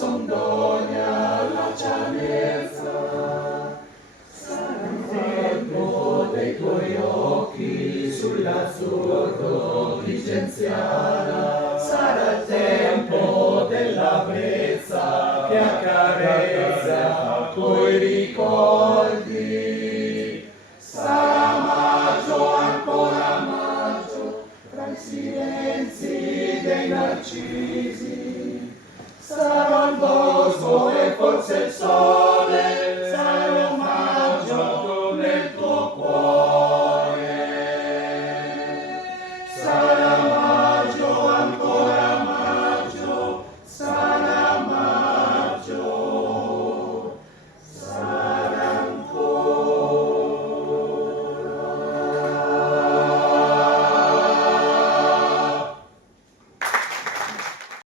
son d'ogna la cianezza. Sarà il tempo dei tuoi occhi sull'azzurro di Genziana. Sarà il tempo della brezza che accarezza coi ricordi. Sarà maggio, ancora maggio, tra i silenzi dei narcisi.